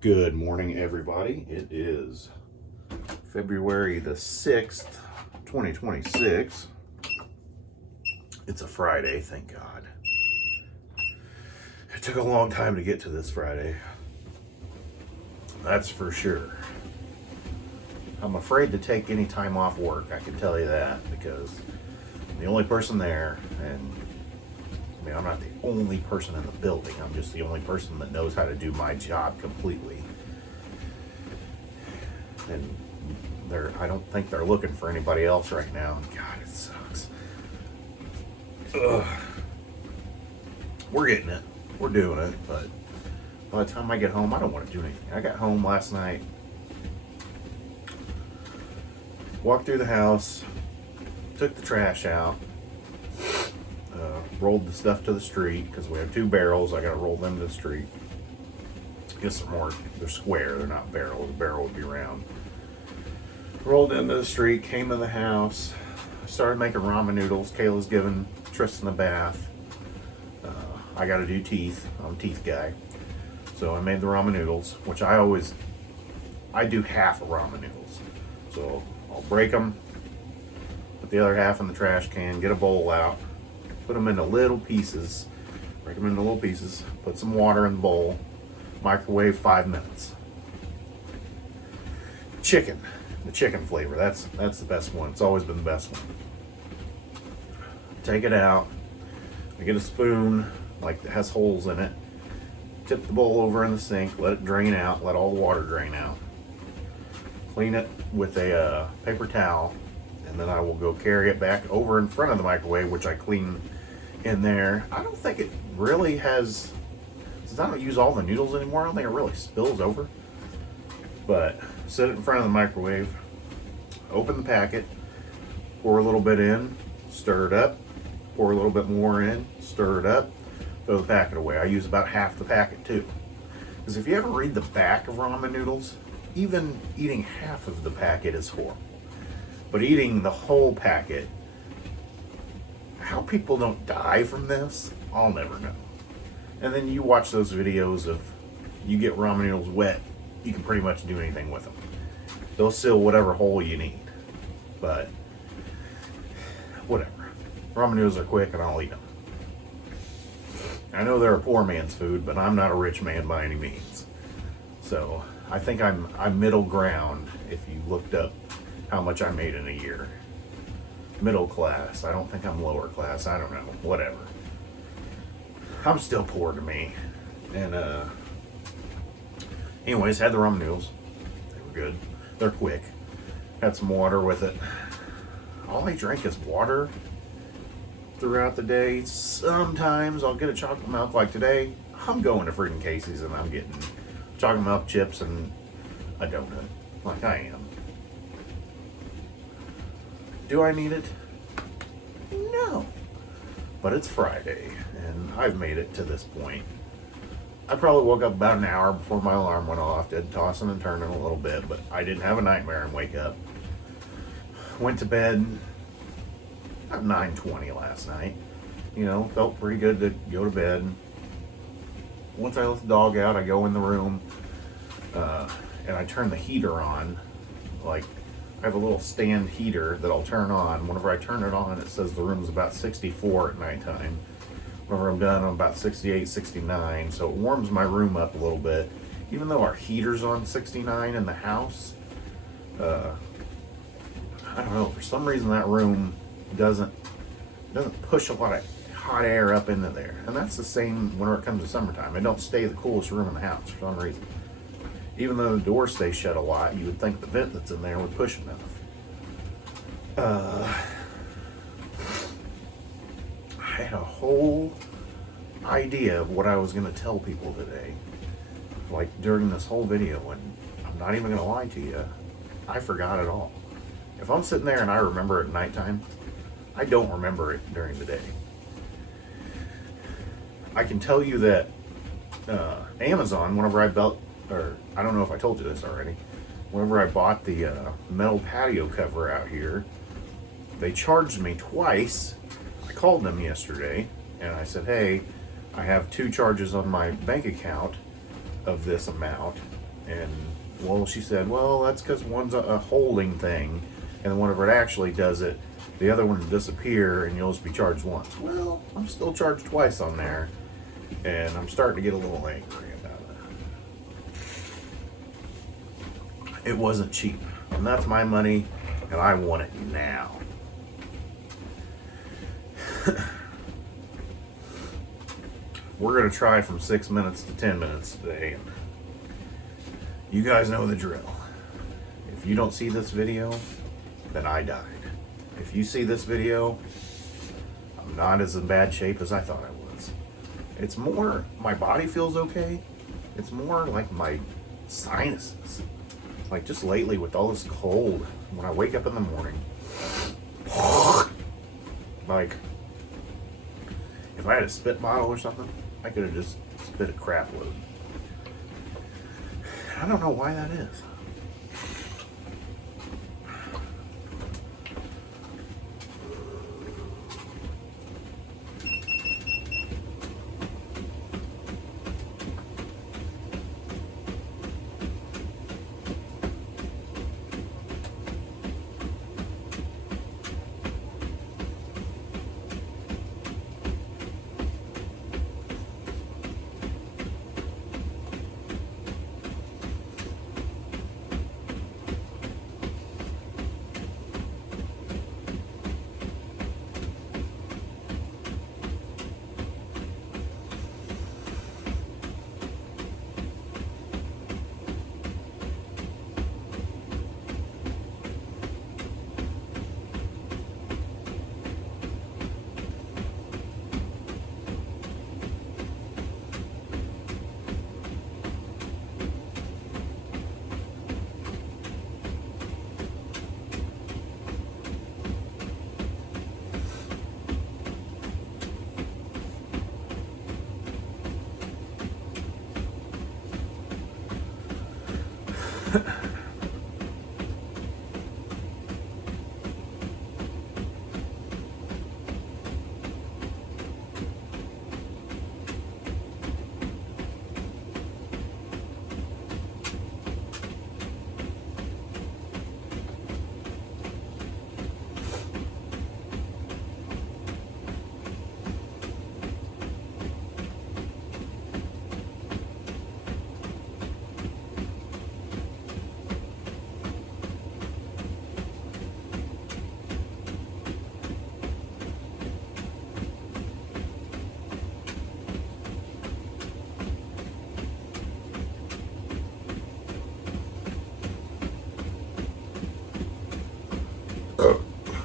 Good morning, everybody. It is February the 6th, 2026. It's a Friday, thank God. It took a long time to get to this Friday. That's for sure. I'm afraid to take any time off work, I can tell you that, because I'm the only person there, and I mean, I'm not the only person in the building. I'm just the only person that knows how to do my job completely. And I don't think they're looking for anybody else right now. God, it sucks. Ugh. We're getting it. We're doing it. But by the time I get home, I don't want to do anything. I got home last night, walked through the house, took the trash out, rolled the stuff to the street because we have two barrels. I got to roll them to the street. Get some more. They're square. They're not barrels. A barrel would be round. Rolled into the street, came in the house, started making ramen noodles. Kayla's giving Tristan a bath. I got to do teeth. I'm a teeth guy. So I made the ramen noodles, which I do half of ramen noodles. So I'll break them, put the other half in the trash can, get a bowl out, put them into little pieces, break them into little pieces, put some water in the bowl, microwave 5 minutes. Chicken. The chicken flavor, that's the best one. It's always been the best one. Take it out. I get a spoon, like that has holes in it. Tip the bowl over in the sink, let it drain out, let all the water drain out. Clean it with a paper towel, and then I will go carry it back over in front of the microwave, which I clean in there. I don't think it really has, since I don't use all the noodles anymore, I don't think it really spills over. But set it in front of the microwave, open the packet, pour a little bit in, stir it up, pour a little bit more in, stir it up, throw the packet away. I use about half the packet too. Because if you ever read the back of ramen noodles, even eating half of the packet is horrible. But eating the whole packet, how people don't die from this, I'll never know. And then you watch those videos of you get ramen noodles wet, you can pretty much do anything with them. They'll seal whatever hole you need. But whatever. Ramen noodles are quick and I'll eat them. I know they're a poor man's food, but I'm not a rich man by any means. So I think I'm middle ground if you looked up how much I made in a year. Middle class. I don't think I'm lower class. I don't know. Whatever. I'm still poor to me. And anyways, had the ramen noodles. They were good. They're quick. Had some water with it. All I drink is water throughout the day. Sometimes I'll get a chocolate milk. Like today, I'm going to freaking Casey's and I'm getting chocolate milk chips and a donut. Like I am. Do I need it? No. But it's Friday and I've made it to this point. I probably woke up about an hour before my alarm went off, did tossing and turning a little bit, but I didn't have a nightmare and wake up. Went to bed about 9:20 last night. You know, felt pretty good to go to bed. Once I let the dog out, I go in the room and I turn the heater on. Like, I have a little stand heater that I'll turn on. Whenever I turn it on, it says the room's about 64 at nighttime. Whenever I'm done, I'm about 68, 69. So it warms my room up a little bit. Even though our heater's on 69 in the house, I don't know, for some reason that room doesn't push a lot of hot air up into there. And that's the same whenever it comes to summertime. It don't stay the coolest room in the house for some reason. Even though the door stays shut a lot, you would think the vent that's in there would push enough. I had a whole idea of what I was going to tell people today. Like during this whole video, and I'm not even going to lie to you, I forgot it all. If I'm sitting there and I remember it at nighttime, I don't remember it during the day. I can tell you that Amazon, whenever I don't know if I told you this already, whenever I bought the metal patio cover out here, they charged me twice. I called them yesterday and I said, hey, I have two charges on my bank account of this amount. And well, she said, well, that's because one's a holding thing, and whenever it actually does it, the other one will disappear and you'll just be charged once. Well, I'm still charged twice on there, and I'm starting to get a little angry about it. It wasn't cheap, and that's my money, and I want it now. We're going to try from 6 minutes to 10 minutes today. You guys know the drill. If you don't see this video, then I died. If you see this video, I'm not as in bad shape as I thought I was. It's more, my body feels okay. It's more like my sinuses. Like just lately with all this cold, when I wake up in the morning, like if I had a spit bottle or something, I could have just spit a crap load. I don't know why that is.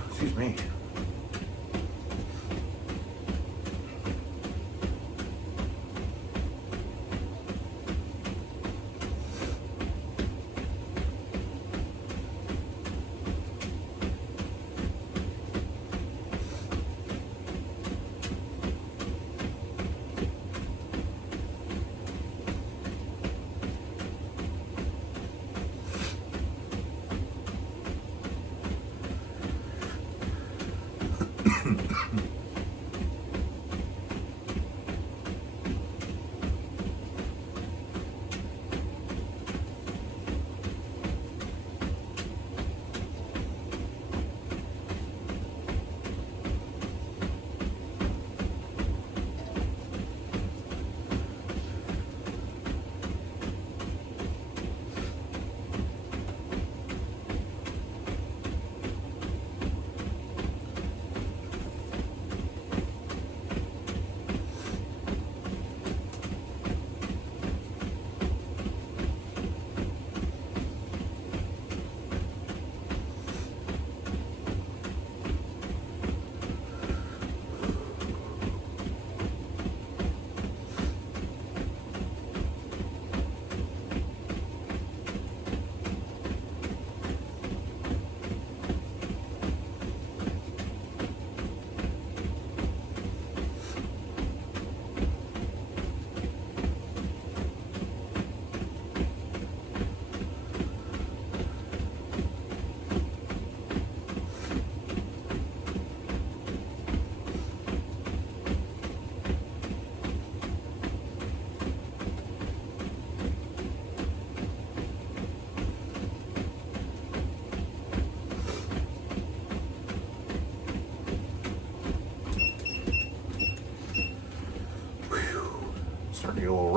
Excuse me.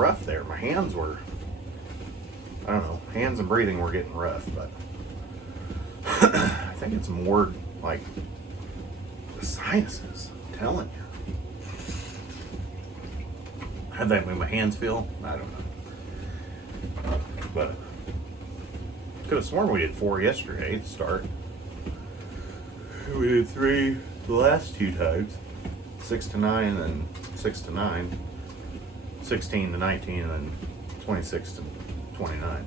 rough there. My hands were, I don't know, hands and breathing were getting rough, but I think it's more like the sinuses. I'm telling you. How'd that make my hands feel? I don't know. But could have sworn we did 4 yesterday to start. We did 3 the last 2 times. 6 to 9 and 6 to 9. 16 to 19 and then 26 to 29.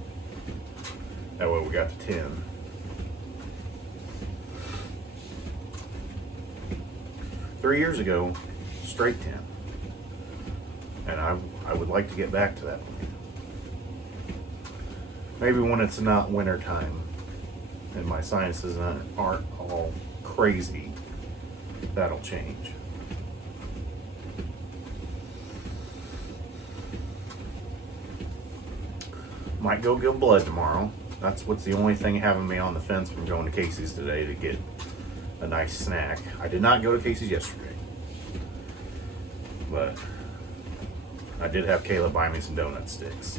That way we got to 10. Three years ago, straight 10. And I would like to get back to that point. Maybe when it's not winter time and my sinuses aren't all crazy, that'll change. Might go give blood tomorrow. That's what's the only thing having me on the fence from going to Casey's today to get a nice snack. I did not go to Casey's yesterday, but I did have Kayla buy me some donut sticks.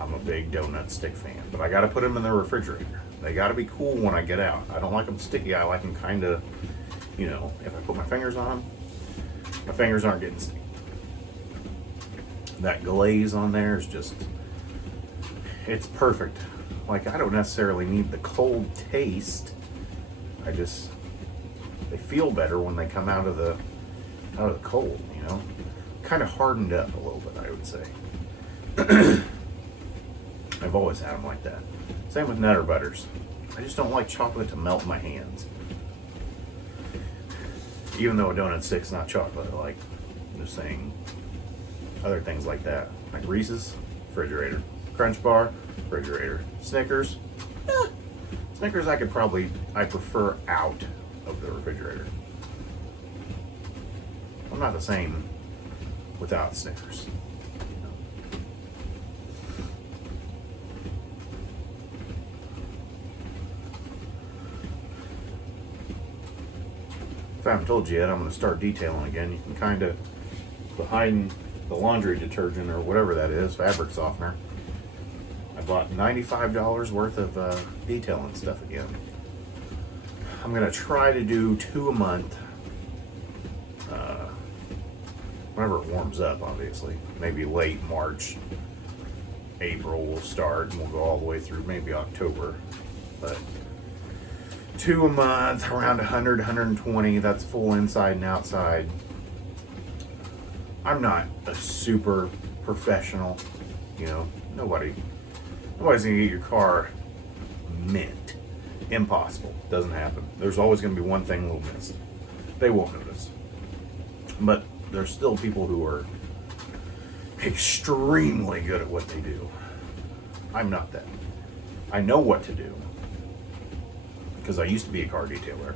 I'm a big donut stick fan, but I got to put them in the refrigerator. They got to be cool when I get out. I don't like them sticky. I like them kind of, you know, if I put my fingers on them, my fingers aren't getting sticky. That glaze on there is just, it's perfect. Like, I don't necessarily need the cold taste. They feel better when they come out of the cold, you know? Kind of hardened up a little bit, I would say. I've always had them like that. Same with Nutter Butters. I just don't like chocolate to melt in my hands. Even though a donut stick's not chocolate, I'm just saying other things like that. Like Reese's, refrigerator. Crunch Bar, refrigerator. Snickers, Snickers I prefer out of the refrigerator. I'm not the same without Snickers. If I haven't told you yet, I'm going to start detailing again. You can kind of, behind the laundry detergent or whatever that is, fabric softener, I bought $95 worth of detailing stuff again. I'm going to try to do 2 a month, whenever it warms up, obviously. Maybe late March, April we'll start, and we'll go all the way through maybe October. But 2 a month, around 100, 120, that's full inside and outside. I'm not a super professional, you know, nobody's gonna get your car mint. Impossible. Doesn't happen. There's always gonna be one thing we'll miss. They won't notice. But there's still people who are extremely good at what they do. I'm not that. I know what to do because I used to be a car detailer,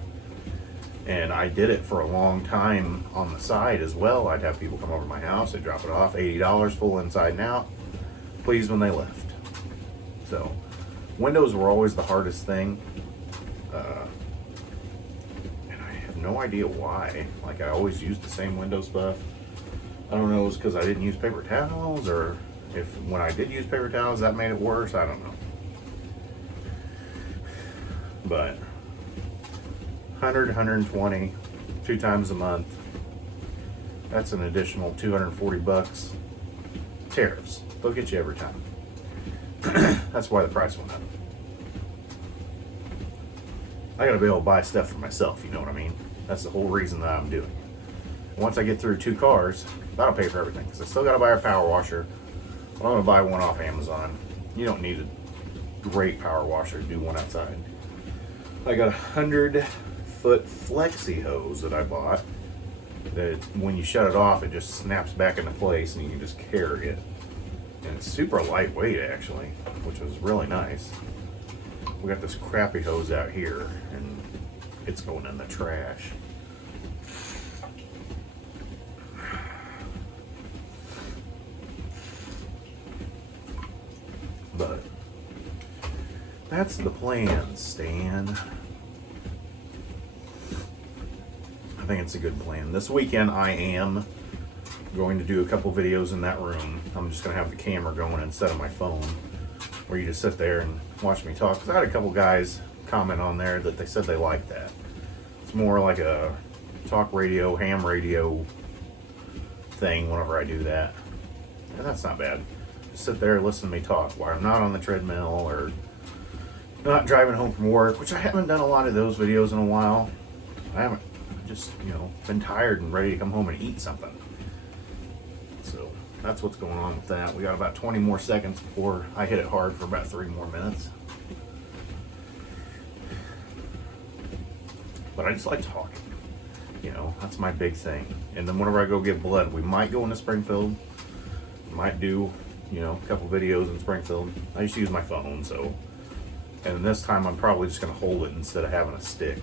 and I did it for a long time on the side as well. I'd have people come over to my house, they'd drop it off, $80 full inside and out, pleased when they left. So windows were always the hardest thing, and I have no idea why. Like, I always used the same window stuff. I don't know if it was because I didn't use paper towels, or if when I did use paper towels that made it worse. I don't know. But 100, 120, 2 times a month, that's an additional $240. Tariffs, they'll get you every time. That's why the price went up. I gotta be able to buy stuff for myself, you know what I mean? That's the whole reason that I'm doing it. Once I get through 2 cars, that'll pay for everything, because I still gotta buy a power washer. I'm gonna buy one off Amazon. You don't need a great power washer to do one outside. I got a 100-foot flexi hose that I bought, that when you shut it off, it just snaps back into place and you can just carry it. And it's super lightweight, actually, which was really nice. We got this crappy hose out here, and it's going in the trash. But that's the plan, Stan. I think it's a good plan. This weekend I am going to do a couple videos in that room. I'm just going to have the camera going instead of my phone, where you just sit there and watch me talk. Because I had a couple guys comment on there that they said they liked that. It's more like a talk radio, ham radio thing whenever I do that. And that's not bad. Just sit there and listen to me talk while I'm not on the treadmill or not driving home from work, which I haven't done a lot of those videos in a while. I haven't just, been tired and ready to come home and eat something. So that's what's going on with that. We got about 20 more seconds before I hit it hard for about 3 more minutes. But I just like talking. That's my big thing. And then whenever I go get blood, we might go into Springfield. Might do, a couple videos in Springfield. I used to use my phone, so. And this time I'm probably just going to hold it instead of having a stick.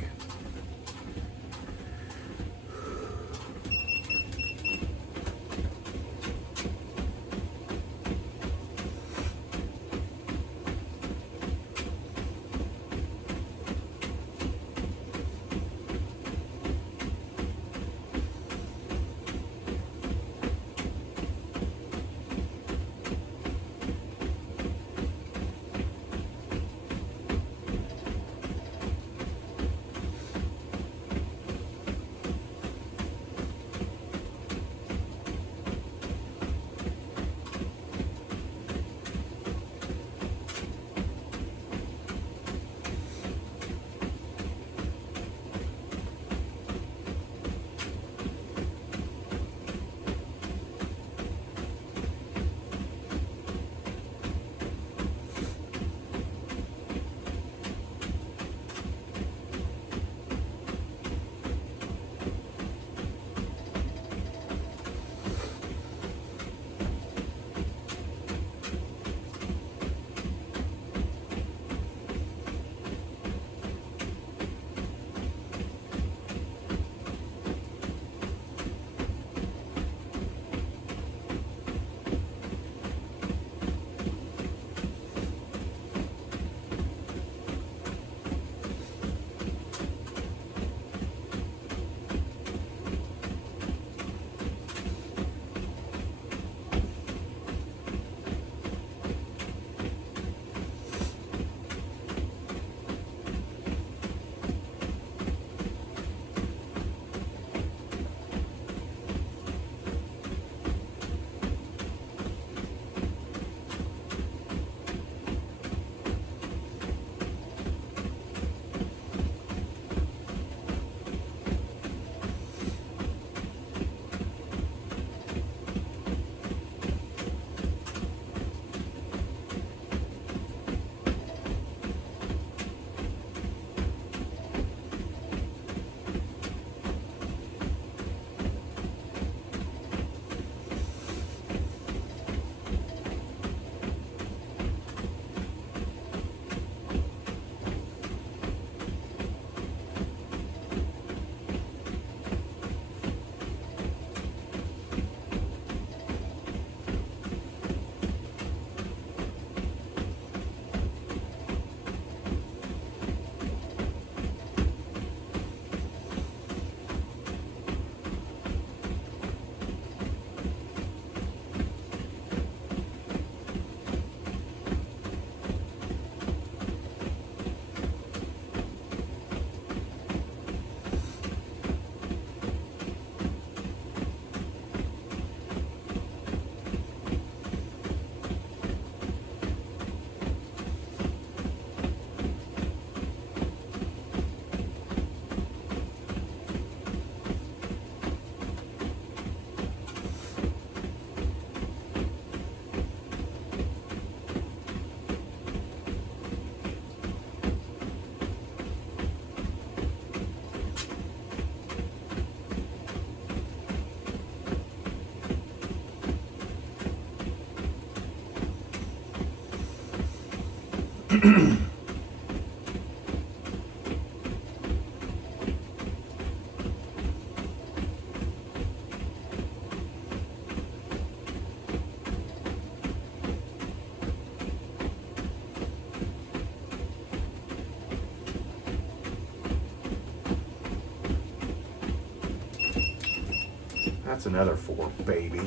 That's another 4, baby.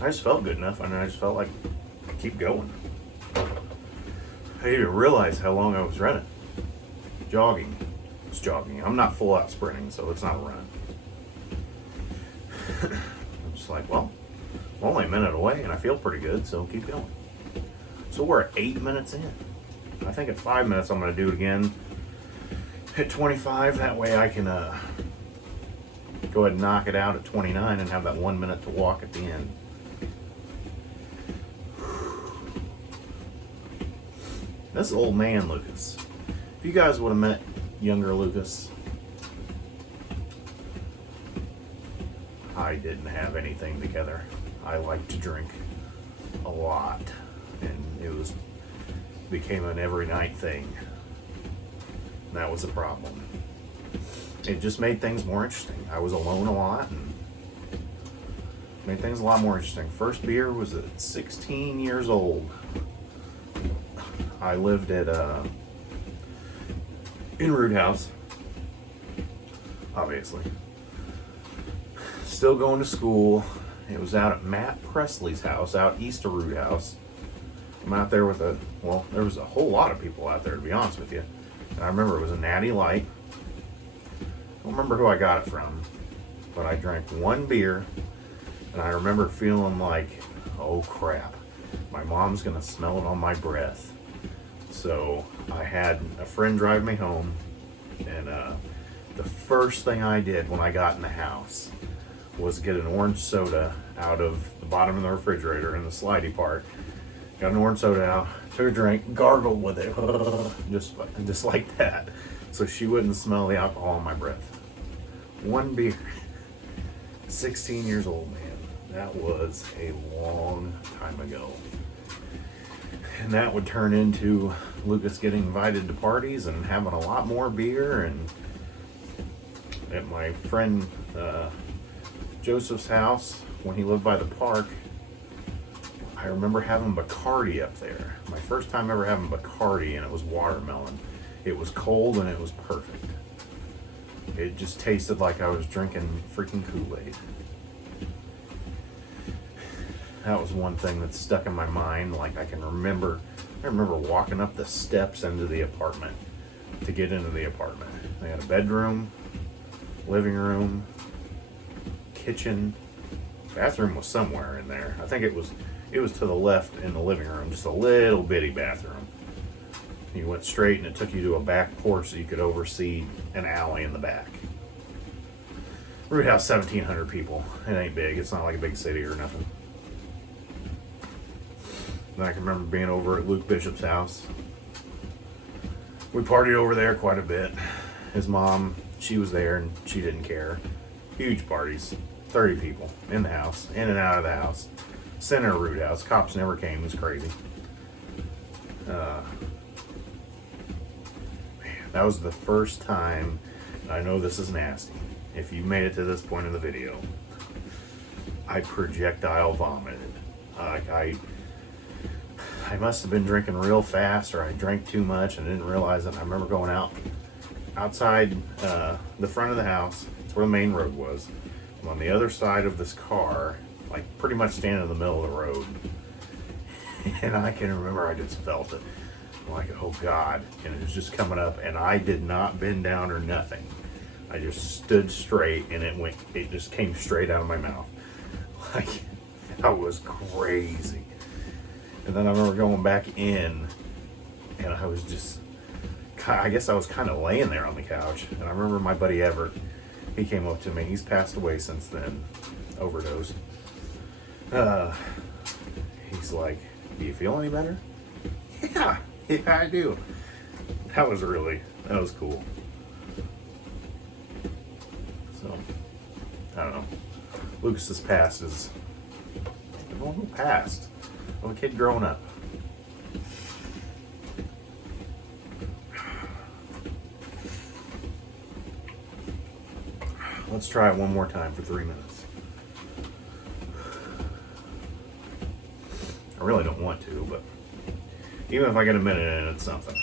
I just felt good enough, and I just felt like keep going. I didn't even realize how long I was running. Jogging. It's jogging. I'm not full out sprinting, so it's not a run. I'm just like, well, I'm only a minute away, and I feel pretty good, so keep going. So we're at 8 minutes in. I think at 5 minutes I'm going to do it again. Hit 25. That way I can go ahead and knock it out at 29 and have that 1 minute to walk at the end. This is old man Lucas. If you guys would have met younger Lucas, I didn't have anything together. I liked to drink a lot, and it became an every night thing. And that was a problem. It just made things more interesting. I was alone a lot and made things a lot more interesting. First beer was at 16 years old. I lived at in Root House, obviously. Still going to school. It was out at Matt Presley's house, out east of Root House. I'm out there with there was a whole lot of people out there, to be honest with you. And I remember it was a Natty Light. I don't remember who I got it from, but I drank one beer, and I remember feeling like, oh crap, my mom's gonna smell it on my breath. So I had a friend drive me home, and the first thing I did when I got in the house was get an orange soda out of the bottom of the refrigerator in the slidey part. Got an orange soda out, took a drink, gargled with it, just like that, so she wouldn't smell the alcohol on my breath. One beer. 16 years old, man. That was a long time ago. And that would turn into Lucas getting invited to parties and having a lot more beer. And at my friend Joseph's house, when he lived by the park, I remember having Bacardi up there. My first time ever having Bacardi, and it was watermelon. It was cold and it was perfect. It just tasted like I was drinking freaking Kool-Aid. That was one thing that stuck in my mind. Like I remember walking up the steps into the apartment to get into the apartment. They had a bedroom, living room, kitchen, bathroom was somewhere in there. I think it was to the left in the living room, just a little bitty bathroom. You went straight and it took you to a back porch so you could oversee an alley in the back. Root House, 1,700 people. It ain't big. It's not like a big city or nothing. And I can remember being over at Luke Bishop's house. We partied over there quite a bit. His mom, she was there and she didn't care. Huge parties. 30 people in the house, in and out of the house. Center of Root House. Cops never came. It was crazy. That was the first time, I know this is nasty, if you made it to this point in the video, I projectile vomited. I must have been drinking real fast, or I drank too much and didn't realize it. I remember going outside the front of the house. It's where the main road was. I'm on the other side of this car, like pretty much standing in the middle of the road. And I can remember I just felt it. Like, oh God, and it was just coming up, and I did not bend down or nothing. I just stood straight, and it just came straight out of my mouth. Like, that was crazy. And then I remember going back in, and I was just, I guess I was kind of laying there on the couch, and I remember my buddy Everett, he came up to me. He's passed away since then, overdosed. He's like, do you feel any better? Yeah, I do. That was cool. So, I don't know. Lucas's past is, I don't know who passed. Well, a kid growing up. Let's try it one more time for 3 minutes. I really don't want to, but even if I get a minute in, it's something.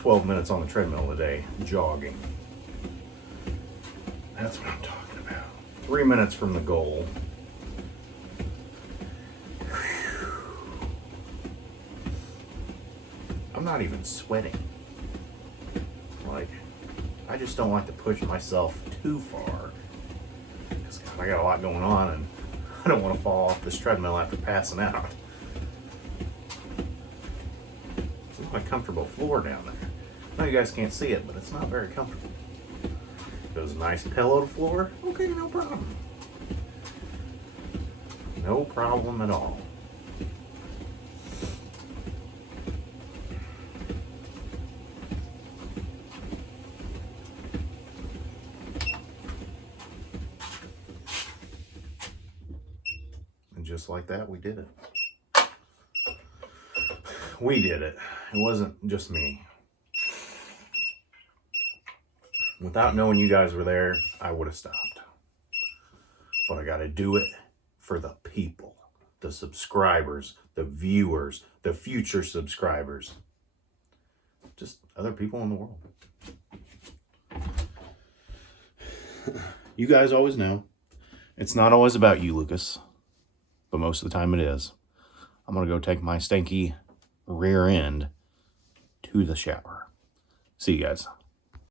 least 12 minutes on the treadmill a day, jogging. That's what I'm talking about. 3 minutes from the goal. I'm not even sweating. Like, I just don't like to push myself too far. Because I got a lot going on and I don't want to fall off this treadmill after passing out. It's not a comfortable floor down there. I know you guys can't see it, but it's not very comfortable. If it was a nice pillowed floor, okay, no problem. No problem at all. And just like that, we did it. We did it. It wasn't just me. Without knowing you guys were there, I would have stopped. But I got to do it for the people, the subscribers, the viewers, the future subscribers, just other people in the world. You guys always know it's not always about you, Lucas, but most of the time it is. I'm going to go take my stanky rear end to the shower. See you guys.